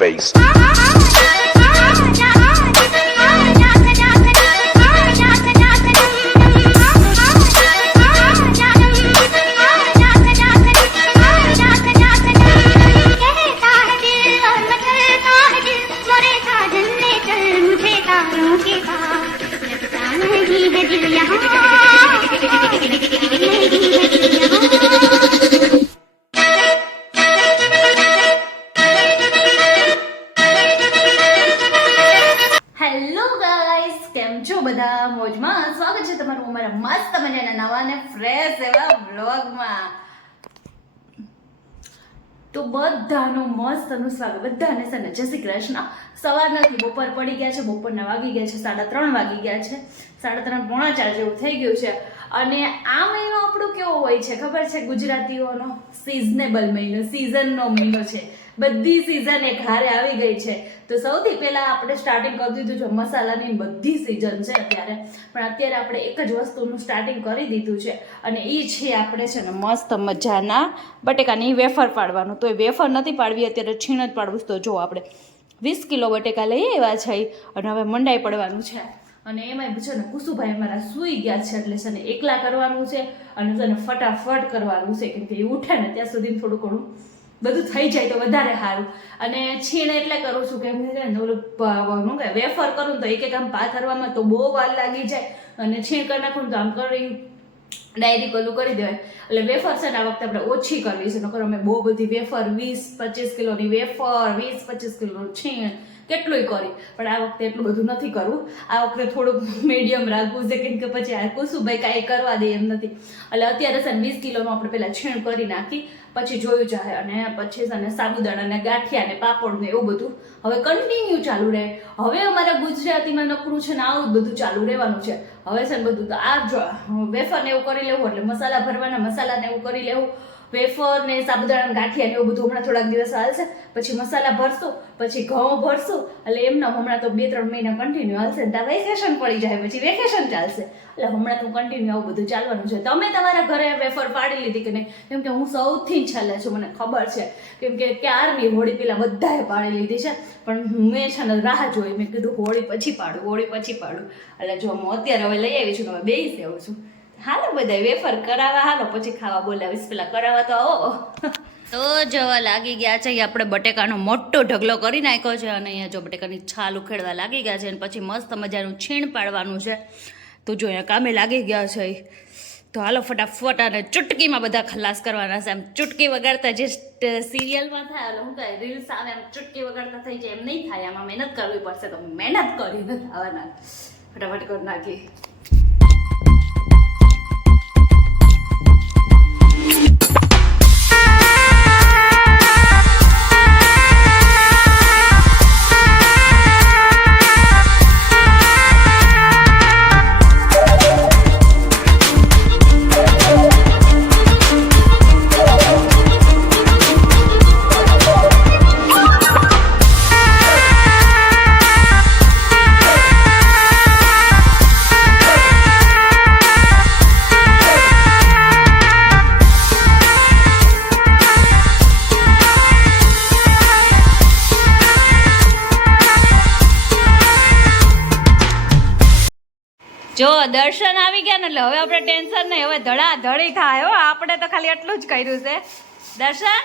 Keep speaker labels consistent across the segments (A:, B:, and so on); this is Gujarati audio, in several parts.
A: face. તમારું અમારા મસ્ત મજાના નવા ને ફ્રેશ એવા બ્લોગમાં તો બધાનું મસ્તનું સ્વાગત, બધાને છે જય શ્રી કૃષ્ણ. સવાર નથી બપોર પડી ગયા છે બપોરના વાગી ગયા છે, સાડા ત્રણ વાગી ગયા છે, સાડા ત્રણ પોણા ચાર જેવું થઈ ગયું છે. અને આ મહિનો આપણો હોય છે, ખબર છે? ગુજરાતીઓનો સિઝનેબલ મહિનો સિઝનનો મહિનો છે. બધી સિઝન એક હારે આવી ગઈ છે. તો સૌથી પહેલાં આપણે સ્ટાર્ટિંગ કરી દીધું છે, મસાલાની બધી સિઝન છે અત્યારે. પણ અત્યારે આપણે એક જ વસ્તુનું સ્ટાર્ટિંગ કરી દીધું છે. અને એ છે આપણે છે ને મસ્ત મજાના બટેકાની વેફર પાડવાનું. તો એ વેફર નથી પાડવી, અત્યારે છીણ જ પાડવું તો જો આપણે વીસ કિલો બટેકા લઈ આવ્યા છે અને હવે મંડાઈ પડવાનું છે. અને એમાંય છે ને કુસુભાઈ અમારા સૂઈ ગયા છે એટલે છે ને એકલા કરવાનું છે અને છે ને ફટાફટ કરવાનું છે કેમ કે એ ઉઠે ને ત્યાં સુધી થોડું ઘણું બધું થઈ જાય તો વધારે સારું. અને છીણ એટલે કરું છું કેમ કે વેફર કરું તો એક એક આમ પાથરવામાં તો બહુ વાર લાગી જાય અને છીણ કરી નાખું તો આમ કરી ડાયરી પેલું કરી દેવાય. એટલે વેફર છે ને આ વખતે આપણે ઓછી કરવી છે. નકર અમે બહુ બધી વેફર વીસ પચીસ કિલોની વેફર, વીસ પચીસ કિલો છીણ કેટલુંય કરી. પણ આ વખતે એટલું બધું નથી કરવું. આ વખતે થોડુંક મીડિયમ રાખવું છે, કેમ કે પછી આ કુસુભાઈ કાંઈ કરવા દે એમ નથી. એટલે અત્યારે છે વીસ કિલોનું આપણે પહેલાં છીણ કરી નાખી, પછી જોયું જાય અને પછી છે ને સાબુદાણા ને ગાંઠિયા ને પાપડ ને એવું બધું. હવે કન્ટિન્યુ ચાલુ રહે. હવે અમારા ગુજરાતીમાં નકરું છે ને આવું જ બધું ચાલુ રહેવાનું છે. હવે છે ને બધું તો આ જો ને એવું કરી લેવું એટલે મસાલા ભરવાના મસાલા ને એવું કરી લેવું. વેફર ને સાબુદાણા ગાંઠિયા ને એવું બધું હમણાં થોડાક દિવસ હાલશે. પછી મસાલા ભરશું, પછી ઘઉં ભરશું, એટલે એમના હમણાં તો બે ત્રણ મહિના કન્ટિન્યુ હાલશે ત્યાં વેકેશન પડી જાય, પછી વેકેશન ચાલશે. એટલે હમણાં તો કન્ટિન્યુ આવું બધું ચાલવાનું છે. તમે તમારા ઘરે વેફર પાડી લીધી કે નહીં? કેમ કે હું સૌથી છેલ્લે છું, મને ખબર છે. કેમ કે ક્યારની હોળી પેલા બધાએ પાડી લીધી છે, પણ મેં છે ને રાહ જોઈ, મેં કીધું હોળી પછી પાડું, હોળી પછી પાડું. એટલે જો હું અત્યારે હવે લઈ આવી છું હવે બેસી આવું છું. હાલો બધા વેફર કરાવવા હાલો, પછી ખાવા બોલાવીશ. પેલા કરાવવા તો આવો. તો જવા લાગી ગયા છે. આપણે બટેકાનો મોટો ઢગલો કરી નાખ્યો છે અને અહીંયા જો બટેકાની છાલ ઉખેડવા લાગી ગયા છે અને પછી મસ્ત મજાનું છીણ પાડવાનું છે. તો જો અહીંયા કામે લાગી ગયા છે. તો હાલો ફટાફટ અને ચૂટકીમાં બધા ખલાસ કરવાના છે. આમ ચૂટકી વગાડતા જે સિરિયલમાં થાય હું કહે રીલ્સ આવે, આમ ચૂટકી વગાડતા થઈ જાય, એમ નહીં થાય. આમાં મહેનત કરવી પડશે તો મહેનત કરીને થવાના ફટાફટ કરી નાખી. દર્શન આવી ગયા ને એટલે હવે આપણે ટેન્શન નહીં. હવે ધડા ધડી થાય હો. આપણે તો ખાલી એટલું જ કર્યું છે. દર્શન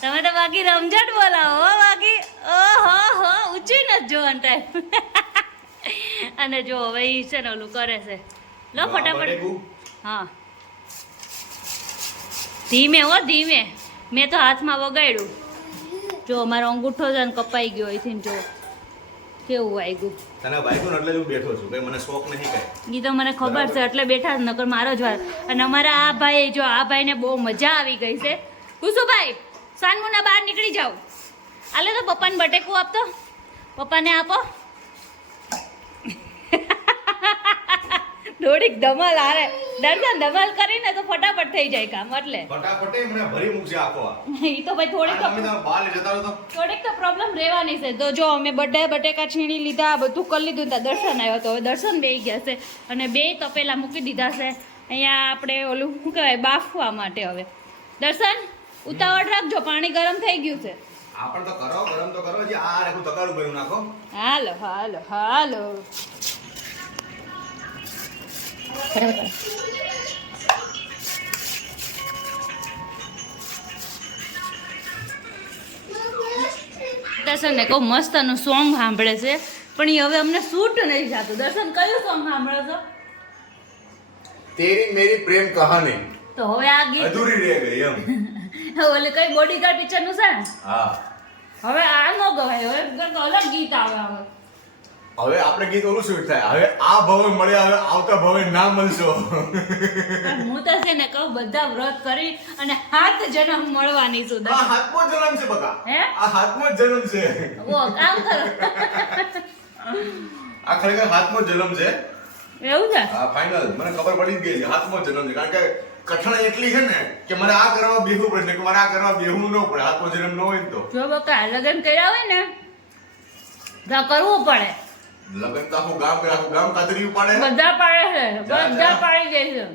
A: તમે તો બાકી રમઝટ બોલાવો હો બાકી ઓહો હો ઊંચી નથી જોવાનું ટાઈમ અને જો હવે ઈ છે ને ઓલું કરે છે. લો ફટાફટ. હા. ધીમે હો ધીમે. મેં તો હાથમાં વગાડ્યું. જો મારો અંગૂઠો છે ને કપાઈ ગયો અહીંથી જો. કેવું વાગ્યું?
B: તને વાગ્યું એટલે હું બેઠો છું. કે મને શોખ નહીં કઈ.
A: એ તો મને ખબર છે એટલે બેઠા જ નકર મારો જ વાર. અને અમારા આ ભાઈ જો આ ભાઈને બહુ મજા આવી ગઈ છે. કુસુભાઈ સાનમુના બહાર નીકળી જાઓ. આલે તો પપ્પાને બટેકું આપતો. પપ્પાને આપો. થોડીક ધમાલ આરે દર્શન ધમાલ કરીને તો ફટાફટ થઈ જાય કામ એટલે.
B: ફટાફટ મને ભરી મૂકશે આખો.
A: એ તો ભાઈ થોડીક તો
B: બહાર જતા તો.
A: થોડીક તો પ્રોબ્લેમ રહેવાની છે. તો જો અમે બડે બટેકા છીણી લીધા બધું કરી લીધું ત્યાં દર્શન આવ્યો તો. હવે દર્શન બેહી ગયા છે. અને બે તપેલા મૂકી દીધા છે. અહીંયા આપણે ઓલું શું કહેવાય બાફવા માટે હવે. દર્શન ઉતાવળ રાખજો પાણી ગરમ થઈ ગયું છે.
B: આપણ તો કરો ગરમ તો કરો. જે આ રેખું તગારું ભર્યું નાખો.
A: હાલો હાલો હાલો. દર્શનને કહું મસ્તનું સોંગ સાંભળે છે. પણ એ હવે અમને સૂટ નહીં જાતું દર્શન કયું સોંગ સાંભળો છો?
B: તેરી મેરી પ્રેમ કહાની.
A: તો હવે આ ગીત
B: અધૂરી રહી ગઈ એમ.
A: ઓલે કઈ બોડીગાર્ડ પિક્ચરનું છે ને?
B: હા.
A: હવે આ ન ગવાય હવે અલગ ગીત આવે હવે.
B: હવે આપણે ગીત ઓલું શું થાય. હવે આ ભવે મળ્યા હવે આવતા ભવે ના મળશો.
A: હું તો છે ને કહું બધા વ્રત કરી અને હાથ જન્મ મળવાની છું
B: આ. હાથમો જન્મ છે બકા
A: હે?
B: આ હાથમો જન્મ છે.
A: ઓ કામ કરો.
B: આ ખરેખર હાથમો જન્મ છે.
A: એવું છે?
B: આ ફાઇનલ મને ખબર પડી જ ગઈ છે હાથમો જન્મ છે. કારણ કે કઠણાઈ એટલી છે ને કે મારે આ કરવા બેહવું પડે કે મારે આ કરવા બેહવું ન પડે. હાથમો જન્મ ન હોય તો.
A: જો બકા લગન કર્યા હોય ને તો કરવું પડે.
B: લગન તો આખું ગામ આખું ગામ કાતરી પાડે
A: બધા પાડે છે. બધા પાડી દે છે.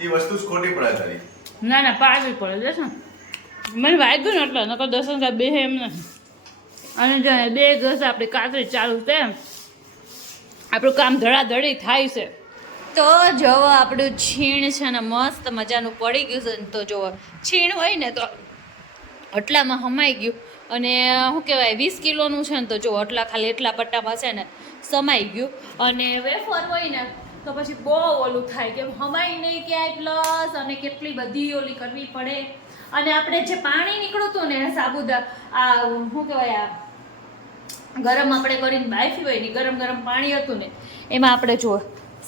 B: એ વસ્તુ જ ખોટી પડે તારી.
A: ના ના પાડવી પડે. છે મને વાગ્યું ને એટલે નકર દર્શન કાંઈ બે એમ નથી. અને જો બે દસ આપણી કાતરી ચાલુ છે આપણું કામ ધડાધડી થાય છે. તો જોવો આપણું છીણ છે ને મસ્ત મજાનું પડી ગયું છે ને તો જોવો છીણ હોય ને તો આટલામાં હમાઈ ગયું. અને શું કહેવાય, વીસ કિલોનું છે ને, તો જો આટલા ખાલી એટલા પટ્ટામાં છે ને, સમાઈ ગયું. અને વેફર હોય ને, તો પછી બહુ ઓલું થાય કે હમાય નહીં ક્યાંય પ્લસ અને કેટલી બધી ઓલી કરવી પડે. અને આપણે જે પાણી નીકળ્યું હતું ને સાબુદા, આ શું કહેવાય, આ ગરમ આપણે કરીને બાફી હોય ને ગરમ ગરમ પાણી હતું ને, એમાં આપણે જો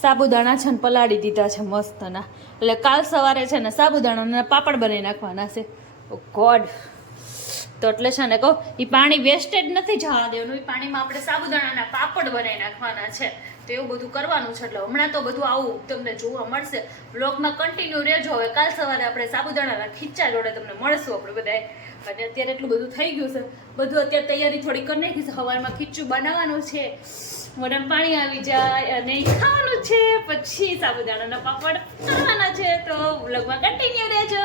A: સાબુદાણા છે ને પલાળી દીધા છે મસ્તના. એટલે કાલ સવારે છે ને સાબુદાણાના પાપડ બનાવી નાખવાના છે. ગોડ તો એટલે છે ને કહો એ પાણી વેસ્ટેજ નથી જવા દેવાનું. એ પાણીમાં આપણે સાબુદાણાના પાપડ બનાવી નાખવાના છે. તો એવું બધું કરવાનું છે. એટલે હમણાં તો બધું આવું તમને જોવા મળશે. બ્લોગમાં કન્ટિન્યુ રહેજો. હવે કાલ સવારે આપણે સાબુદાણાના ખીચા જોડે તમને મળશું આપણે બધાએ. અને અત્યારે એટલું બધું થઈ ગયું છે. બધું અત્યારે તૈયારી થોડી કરી નાખી છે. સવારમાં ખીચું બનાવવાનું છે. મોઢામાં પાણી આવી જાય અને ખાવાનું છે. પછી સાબુદાણાના પાપડ ખાવાના છે. તો બ્લોગમાં કન્ટિન્યુ રહેજો.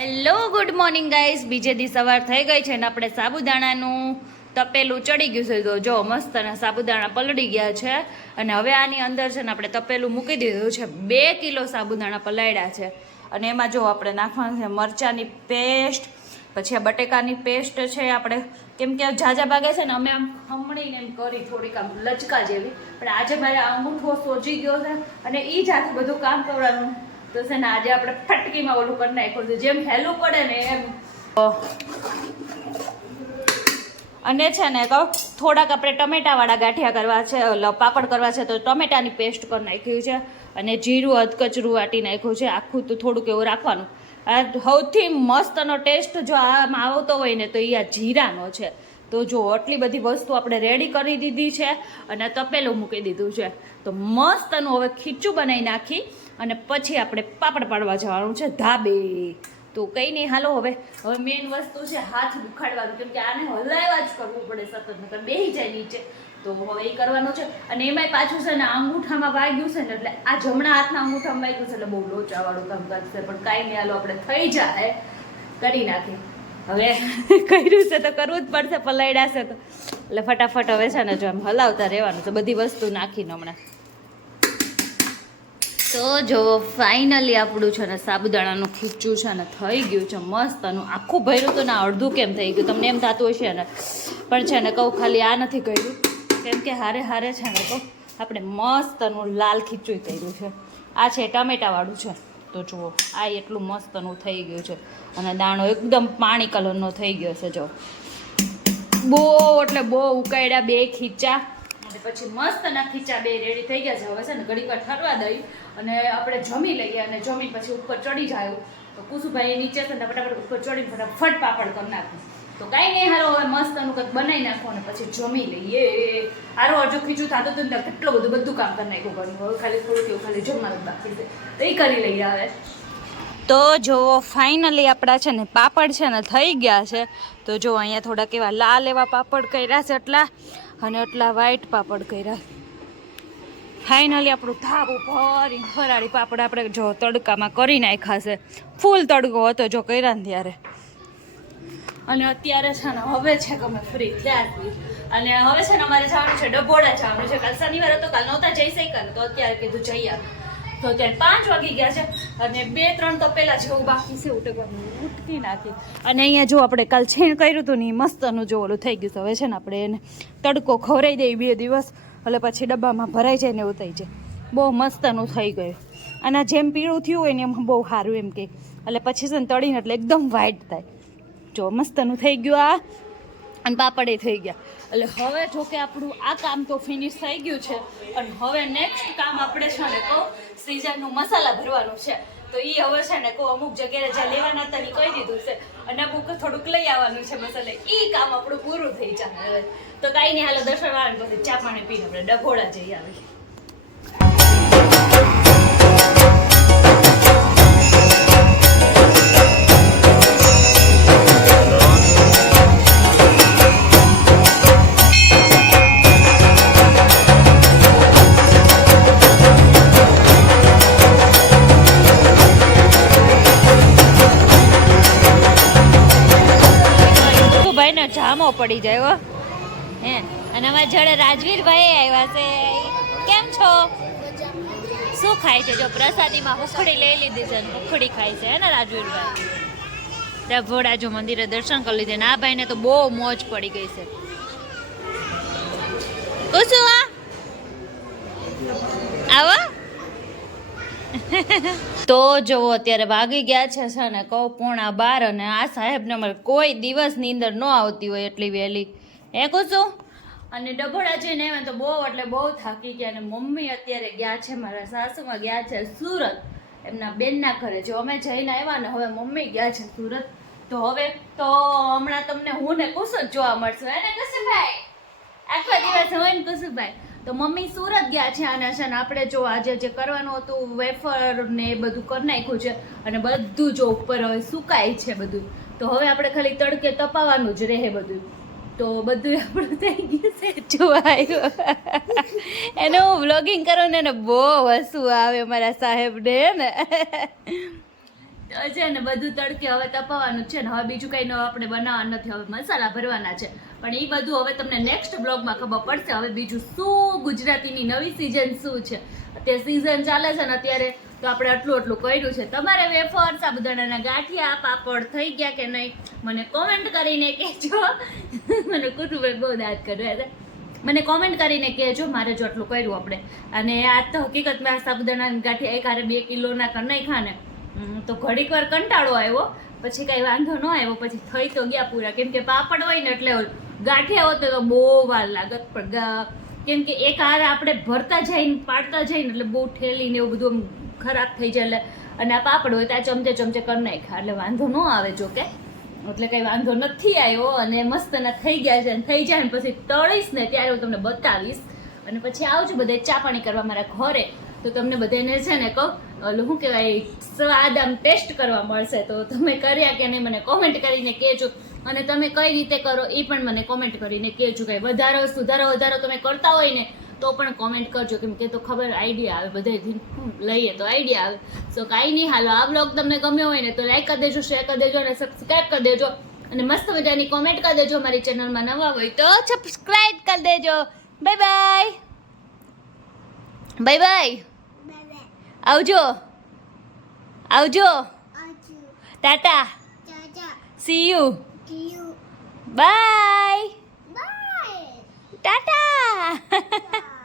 A: હેલો ગુડ મોર્નિંગ ગાઈઝ બીજે દી સવાર થઈ ગઈ છે ને આપણે સાબુદાણાનું તપેલું ચડી ગયું છે. તો જો, મસ્ત અને સાબુદાણા પલળી ગયા છે. અને હવે આની અંદર છે ને આપણે તપેલું મૂકી દીધું છે. બે કિલો સાબુદાણા પલાળ્યા છે. અને એમાં જો આપણે નાખવાનું છે મરચાંની પેસ્ટ, પછી આ બટેકાની પેસ્ટ છે આપણે. કેમ કે ઝાઝા ભાગે છે ને અમે આમ ખમણીને એમ કરી થોડીક આમ લચકા જેવી. પણ આજે મારે અંગૂઠો સોજી ગયો છે અને એ જ બધું કામ કરવાનું. તો છે ને આજે આપણે ફટકીમાં ઓલું કરી નાખ્યું છે. જેમ હેલું પડે ને એમ. અને છે ને કહું, થોડાક આપણે ટમેટાવાળા ગાંઠિયા કરવા છે પાપડ કરવા છે, તો ટમેટાની પેસ્ટ કરી નાખ્યું છે અને જીરું, અધકચરું વાટી નાખ્યું છે. આખું તો થોડુંક એવું રાખવાનું. આ સૌથી મસ્તનો ટેસ્ટ જો આમાં આવતો હોય ને, તો એ આ જીરાનો છે. તો જો આટલી બધી વસ્તુ આપણે રેડી કરી દીધી છે અને તપેલું મૂકી દીધું છે. તો મસ્તનું હવે ખીચું બનાવી નાખી. અને પછી આપણે પાપડ પાડવા જવાનું છે ધાબે. તો કંઈ નહીં, હાલો હવે. હવે મેઇન વસ્તુ છે હાથ દુખાડવાનું, કેમ કે આને હલાવ્યા જ કરવું પડે સતત, નકર બેસી જાય નીચે. તો હવે એ કરવાનું છે. અને એમાંય પાછું છે ને અંગૂઠામાં વાગ્યું છે ને, એટલે આ જમણા હાથના અંગૂઠામાં વાગ્યું છે, એટલે બહુ લોચાવાળું કામકાજ છે. પણ કાંઈ નહીં, હાલો, આપણે થઈ જાય. કરી નાખી હવે કર્યું છે તો કરવું જ પડશે, પલાયડા છે તો. એટલે ફટાફટ હવે છે ને, જો આમ હલાવતા રહેવાનું તો બધી વસ્તુ નાખીને હમણાં. તો જો ફાઇનલી આપણું છે ને સાબુદાણાનું ખીચું છે ને થઈ ગયું છે મસ્તનું આખું ભર્યું તો ના, અડધું કેમ થઈ ગયું? તમને એમ થતું હશે ને. પણ છે ને કહું ખાલી આ નથી કર્યું. કેમ કે હારે હારે છે ને તો આપણે મસ્તનું લાલ ખીચું કર્યું છે. આ છે ટામેટાવાળું છે. તો જુઓ, આ એટલું મસ્તનું થઈ ગયું છે. અને દાણો એકદમ પાણી કલરનો થઈ ગયો છે, જો. બહુ, એટલે બહુ ઉકાળ્યા બે ખીચા. પછી મસ્તના ખીચા બે રેડી થઈ ગયા છે. હવે છે ને ઘડીક ઠરવા દઈ. અને આપણે જમી લઈએ અને જમીન પછી ઉપર ચડી જાય. તો કુસુભાઈ નીચે છે ને ફટાફટ ઉપર ચડીને ફટાફટ પાપડ કરી નાખું. તો કાંઈ નહીં હારો હવે મસ્ત એનું કંઈક બનાવી નાખો અને પછી જમી લઈએ. હારો હજુ ખીચું થતું હતું ને કેટલું બધું બધું કામ કરી નાખ્યું ઘરનું. હવે ખાલી થોડુંક એવું ખાલી જમવાનું બાકી છે. તો એ કરી લઈએ હવે. તો જો ફાઇનલી આપણા છે ને પાપડ છે ને થઈ ગયા છે. તો જો અહીંયા થોડાક એવા લાલ એવા પાપડ કર્યા છે એટલા અને એટલા વ્હાઈટ પાપડ કર્યા. ફાઇનલી આપણું ધાબું ભરી ફરાળી પાપડ આપણે જો તડકામાં કરી નાખ્યા છે. ફૂલ તડકો હતો જો કર્યા ને ત્યારે. અને અત્યારે છે ને હવે છે કે અમે ફ્રી થયા અને હવે છે ને અમારે જવાનું છે ડબોડા જવાનું છે. કાલ શનિવાર હતો, કાલ નહોતા જઈ શક્યા તો અત્યારે કીધું જઈ આવે તો અત્યારે પાંચ વાગી ગયા છે અને બે ત્રણ તો પહેલા જેવું બાકી છે, ઉટકવાનું ઉટકી નાખી. અને અહીંયા જો આપણે કાલ છીણ કર્યું હતું ને મસ્તનું જો ઓલું થઈ ગયું છે. હવે છે ને આપણે એને તડકો ખવરાઈ દઈએ બે દિવસ. એટલે પછી ડબ્બામાં ભરાઈ જાય ને એવું થઈ જાય. બહુ મસ્તનું થઈ ગયું. અને જેમ પીળું થયું હોય ને એમ બહુ સારું એમ કે. એટલે પછી છે ને તળીને એટલે એકદમ વ્હાઈટ થાય. જો મસ્તનું થઈ ગયું આ. અને પાપડે થઈ ગયા. એટલે હવે જો કે આપણું આ કામ તો ફિનિશ થઈ ગયું છે. અને હવે નેક્સ્ટ કામ આપણે છે ને કહું, સીઝનનું મસાલા ભરવાનું છે. તો એ હવે છે ને કો અમુક જગ્યાએ જ્યાં લેવાના હતા એ કહી દીધું છે. અને અમુક થોડુંક લઈ આવવાનું છે મસાલે એ કામ આપણું પૂરું થઈ જાય તો કાંઈ નહીં, હાલો દર્શન આવે પછી ચા પાણી પીને આપણે ડભોળા જઈ આવી પડી જાય, હે. અને અમારા જોડે રાજવીરભાઈ આવ્યા છે. કેમ છો? શું ખાય છે? જો પ્રસાદીમાં હુખડી લઈ લીધી છે હુખડી ખાય છે, હે ને રાજવીરભાઈ? ત્યાં ભોળાજો મંદિરે દર્શન કરી લીધે. ને ભાઈને તો બહુ મોજ પડી ગઈ છે. કુસુમા આવો. તો જુઓ અત્યારે વાગી ગયા છે છે ને કહું પોણા બાર અને આ સાહેબને અમારે કોઈ દિવસની અંદર ન આવતી હોય એટલી વહેલી. એ કુશું અને ડભોડા જઈને આવ્યા તો બહુ, એટલે બહુ થાકી ગયા અને મમ્મી અત્યારે ગયા છે, મારા સાસુમાં ગયા છે સુરત. એમના બેનના ઘરે. જો અમે જઈને આવ્યા ને, હવે મમ્મી ગયા છે સુરત. તો હવે તો હમણાં તમને હું ને જ જોવા મળશે. એને કુસુમભાઈ? આખો દિવસ હોય ને કુસુમભાઈ. તો મમ્મી સુરત ગયા છે અને છે આપણે જો આજે જે કરવાનું હતું, વેફર ને બધું કરી નાખ્યું છે અને બધું જો ઉપર હવે સુકાય છે બધું. તો હવે આપણે ખાલી તડકે તપાવવાનું જ રહે બધું. તો બધું આપણું થઈ ગયું છે જોવાયું. એને હું વ્લોગિંગ કરું ને બહુ હસવું આવે મારા સાહેબને ને. છે ને બધું તડકે હવે તપાવવાનું છે ને. હવે બીજું કંઈ આપણે બનાવવાનું નથી. હવે મસાલા ભરવાના છે. પણ એ બધું હવે તમને નેક્સ્ટ બ્લોગમાં ખબર પડશે. હવે બીજું શું ગુજરાતીની નવી સિઝન શું છે? અત્યારે સિઝન ચાલે છે ને અત્યારે તો આપણે આટલું આટલું કર્યું છે. તમારે વેફર સાબુદાણાના ગાંઠિયા પાપડ થઈ ગયા કે નહીં? મને કોમેન્ટ કરીને કહેજો. મને કુટુંબે બહુ દાદ કર્યો હતા મને કોમેન્ટ કરીને કહેજો મારે જો આટલું કર્યું આપણે. અને આ તો હકીકતમાં આ સાબુદાણાના ગાંઠિયા એક હારે બે કિલોના કર નહીં ખાને. તો ઘડીક વાર કંટાળો આવ્યો. પછી કાંઈ વાંધો ન આવ્યો. પછી થઈ તો ગયા પૂરા. કેમ કે પાપડ હોય ને એટલે ગાંઠિયા હોત તો બહુ વાર લાગત, પણ કેમ કે એક હાર આપણે ભરતા જઈને, પાડતા જઈને, એટલે બહુ ઠેલીને એવું બધું ખરાબ થઈ જાય, એટલે અને આ પાપડ હોય તો આ ચમચે ચમચે કરી નાખ્યા, એટલે વાંધો ન આવે જો કે. એટલે કંઈ વાંધો નથી આવ્યો, અને મસ્ત ના થઈ ગયા છે, અને થઈ જાય ને પછી તળીશ ને ત્યારે હું તમને બતાવીશ. અને પછી આવજો બધે ચા પાણી કરવા મારા ઘરે, તો તમને બધાને છે ને કહું, ઓલું શું કહેવાય, સ્વાદ આમ ટેસ્ટ કરવા મળશે, તો તમે કર્યા કે નહીં મને કોમેન્ટ કરીને કહેજો. અને તમે કઈ રીતે કરો એ પણ મને કોમેન્ટ કરીને કહેજો. કાંઈ વધારો સુધારો વધારો તમે કરતા હોય ને તો પણ કોમેન્ટ કરજો. કેમ કે તો ખબર આઈડિયા આવે બધા લઈએ તો આઈડિયા આવે. સો કાંઈ નહીં હાલો આ બ્લોગ તમને ગમ્યો હોય ને તો લાઈક કરી દેજો શેર કરી દેજો અને સબસ્ક્રાઈબ કરી દેજો. અને મસ્ત મજાની કોમેન્ટ કરી દેજો મારી ચેનલમાં નવા હોય તો સબસ્ક્રાઈબ કરી દેજો. બાય બાય બાય બાય આવજો. આવજો. Tata. See you bye tata